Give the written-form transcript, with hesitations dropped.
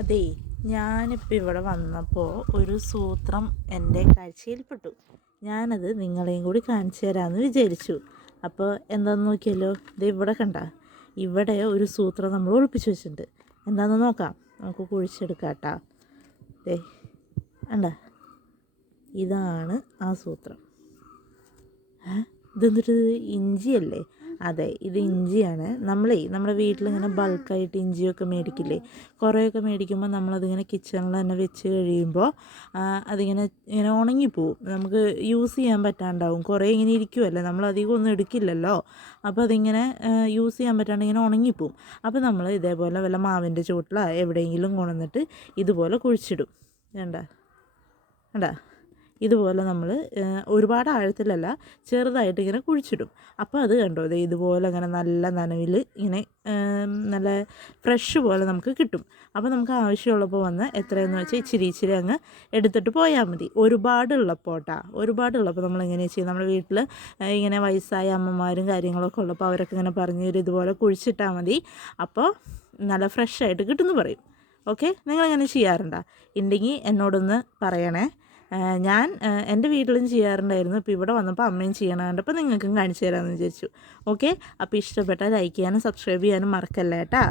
അതേ, ഞാനിപ്പോൾ ഇവിടെ വന്നപ്പോൾ ഒരു സൂത്രം എൻ്റെ കാഴ്ചയിൽപ്പെട്ടു. ഞാനത് നിങ്ങളെയും കൂടി കാണിച്ചു തരാമെന്ന് വിചാരിച്ചു. അപ്പോൾ എന്താണെന്ന് നോക്കിയല്ലോ, ഇത് ഇവിടെ കണ്ട, ഇവിടെ ഒരു സൂത്രം നമ്മൾ ഒളിപ്പിച്ച് വെച്ചിട്ടുണ്ട്. എന്താണെന്ന് നോക്കാം, നമുക്ക് കുഴിച്ചെടുക്കാം കേട്ടോ. ദേ കണ്ട, ഇതാണ് ആ സൂത്രം. ഇതെന്നിട്ട് ഇഞ്ചിയല്ലേ? അതെ, ഇത് ഇഞ്ചിയാണ്. നമ്മുടെ വീട്ടിലിങ്ങനെ ബൾക്കായിട്ട് ഇഞ്ചിയൊക്കെ മേടിക്കില്ലേ? കുറേയൊക്കെ മേടിക്കുമ്പോൾ നമ്മളതിങ്ങനെ കിച്ചണിൽ തന്നെ വെച്ച് കഴിയുമ്പോൾ ഇങ്ങനെ ഉണങ്ങിപ്പോവും. നമുക്ക് യൂസ് ചെയ്യാൻ പറ്റാണ്ടാവും. കുറേ ഇങ്ങനെ ഇരിക്കുമല്ലേ, നമ്മളധികം ഒന്നും എടുക്കില്ലല്ലോ. അപ്പോൾ അതിങ്ങനെ യൂസ് ചെയ്യാൻ പറ്റാണ്ട് ഇങ്ങനെ ഉണങ്ങിപ്പോവും. അപ്പോൾ നമ്മൾ ഇതേപോലെ വല്ല മാവിൻ്റെ ചുവട്ടിലോ എവിടെയെങ്കിലും കൊണ്ടുവന്നിട്ട് ഇതുപോലെ കുഴിച്ചിടും. വേണ്ട വേണ്ട ഇതുപോലെ നമ്മൾ ഒരുപാട് ആഴത്തിലല്ല, ചെറുതായിട്ട് ഇങ്ങനെ കുഴിച്ചിടും. അപ്പോൾ അത് കണ്ടോ, ദേ ഇതുപോലെ അങ്ങനെ നല്ല നനവിൽ ഇങ്ങനെ നല്ല ഫ്രഷ് പോലെ നമുക്ക് കിട്ടും. അപ്പോൾ നമുക്ക് ആവശ്യമുള്ളപ്പോൾ വന്ന് എത്രയെന്ന് വെച്ചാൽ ഇച്ചിരി ഇച്ചിരി അങ്ങ് എടുത്തിട്ട് പോയാൽ മതി. ഒരുപാടുള്ളപ്പോൾ നമ്മളിങ്ങനെ ചെയ്യും. നമ്മുടെ വീട്ടിൽ ഇങ്ങനെ വയസ്സായ അമ്മമാരും കാര്യങ്ങളൊക്കെ ഉള്ളപ്പോൾ അവരൊക്കെ ഇങ്ങനെ പറഞ്ഞു തരും, ഇതുപോലെ കുഴിച്ചിട്ടാൽ മതി, അപ്പോൾ നല്ല ഫ്രഷായിട്ട് കിട്ടുമെന്ന് പറയും. ഓക്കെ, നിങ്ങളിങ്ങനെ ചെയ്യാറുണ്ടോ? ഉണ്ടെങ്കിൽ എന്നോടൊന്ന് പറയണേ. ഞാൻ എൻ്റെ വീട്ടിലും ചെയ്യാറുണ്ടായിരുന്നു. ഇപ്പോൾ ഇവിടെ വന്നപ്പോൾ അമ്മയും ചെയ്യണം കണ്ടപ്പോൾ നിങ്ങൾക്കും കാണിച്ചു തരാമെന്ന് വിചാരിച്ചു. ഓക്കെ, അപ്പോൾ ഇഷ്ടപ്പെട്ടാൽ ലൈക്ക് ചെയ്യാനും സബ്സ്ക്രൈബ് ചെയ്യാനും മറക്കല്ലേ കേട്ടോ.